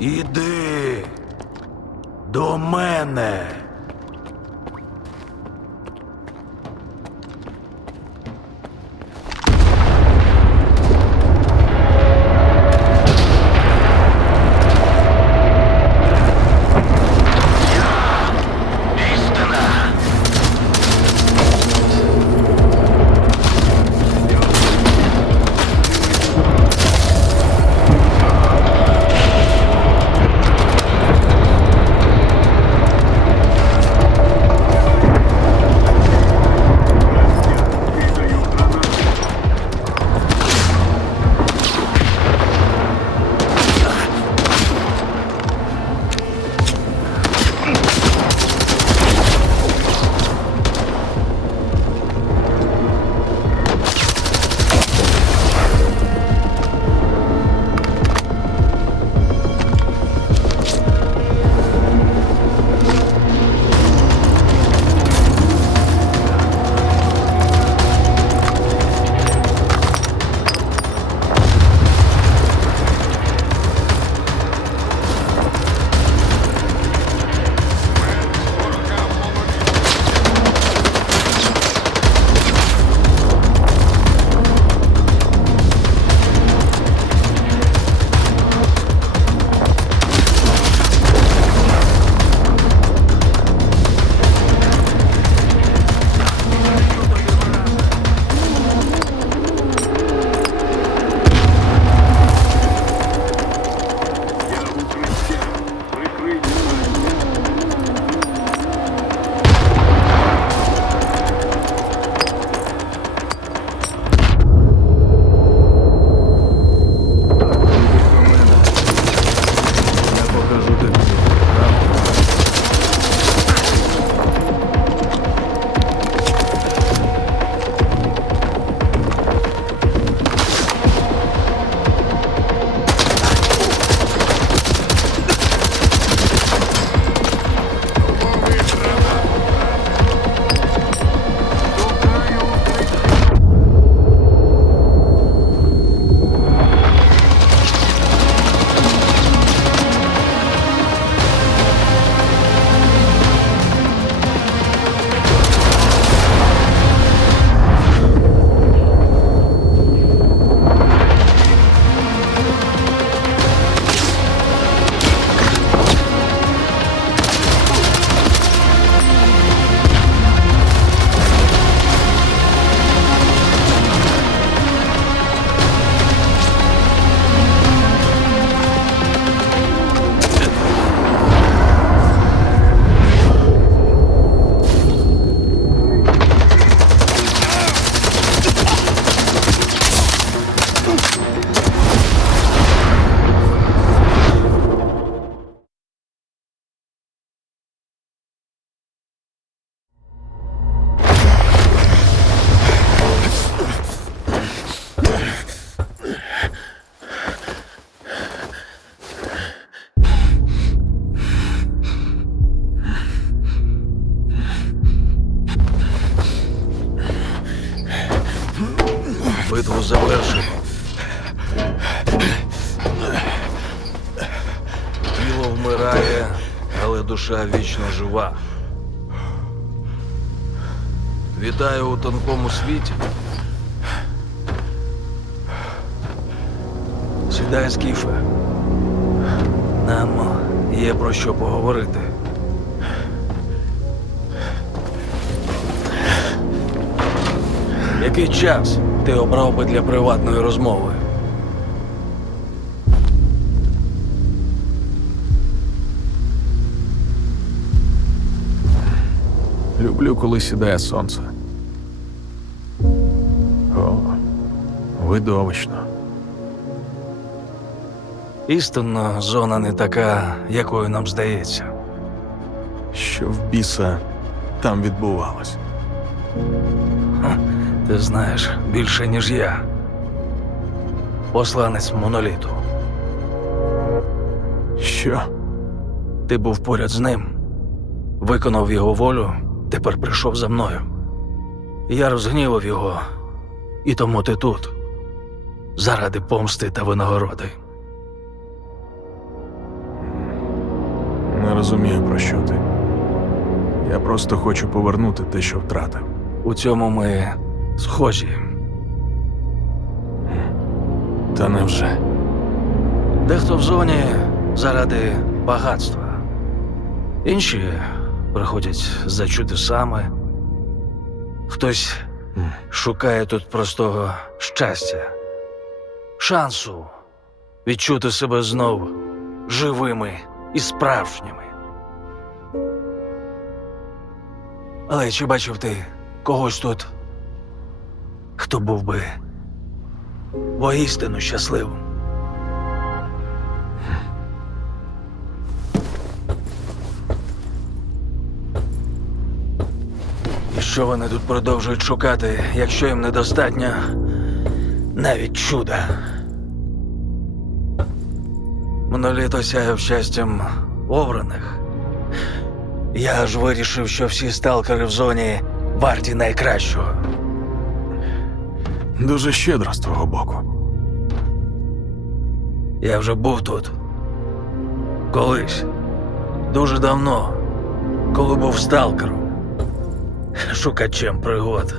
Іди до мене. Тіло вмирає, але душа вічно жива. Вітаю у тонкому світі. Сідай, Скіфе. Нам є про що поговорити. Який час ти обрав би для приватної розмови? Люблю, коли сідає сонце. О, видовищно. Істинно, зона не така, якою нам здається. Що в біса там відбувалось? Ти знаєш більше, ніж я. Посланець моноліту. Що? Ти був поряд з ним, виконав його волю, тепер прийшов за мною. Я розгнівав його, і тому ти тут, заради помсти та винагороди. не розумію, про що ти. Я просто хочу повернути те, що втратив. У цьому ми схожі. Та невже? Дехто в зоні заради багатства. Інші приходять за чудесами. Хтось шукає тут простого щастя, шансу відчути себе знов живими і справжніми. Але чи бачив ти когось тут, хто був би воістину щасливим? Що вони тут продовжують шукати, якщо їм недостатньо навіть чуда? Моноліт осяяв щастям обраних. Я аж вирішив, що всі сталкери в зоні варті найкращого. Дуже щедро з твого боку. Я вже був тут. Колись. Дуже давно, коли був сталкером, шукачем пригод.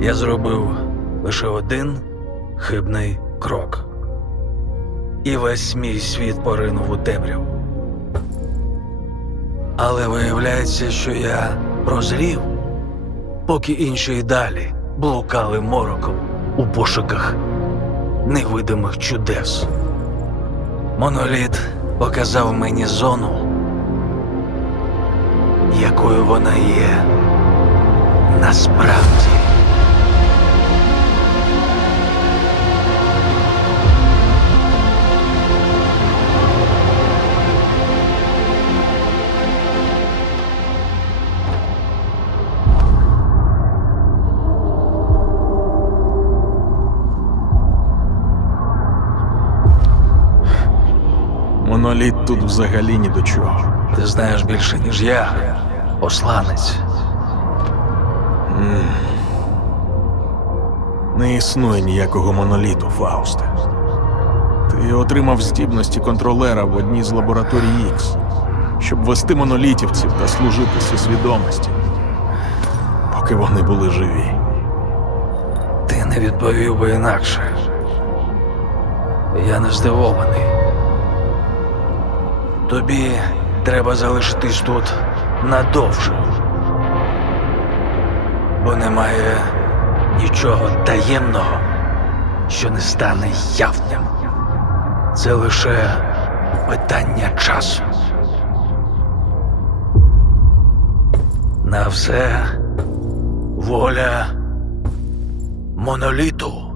Я зробив лише один хибний крок. І весь мій світ поринув у темряву. Але виявляється, що я прозрів, поки інші й далі блукали мороком у пошуках невидимих чудес. Моноліт показав мені зону, якою вона є насправді. Моноліт тут взагалі ні до чого. Ти знаєш більше, ніж я, посланець. Не існує ніякого моноліту, Фаусте. Ти отримав здібності контролера в одній з лабораторій Ікс, щоб вести монолітівців та служити свідомості, поки вони були живі. Ти не відповів би інакше. Я не здивований. Тобі треба залишитись тут надовше. Бо немає нічого таємного, що не стане явним. Це лише питання часу. На все воля моноліту.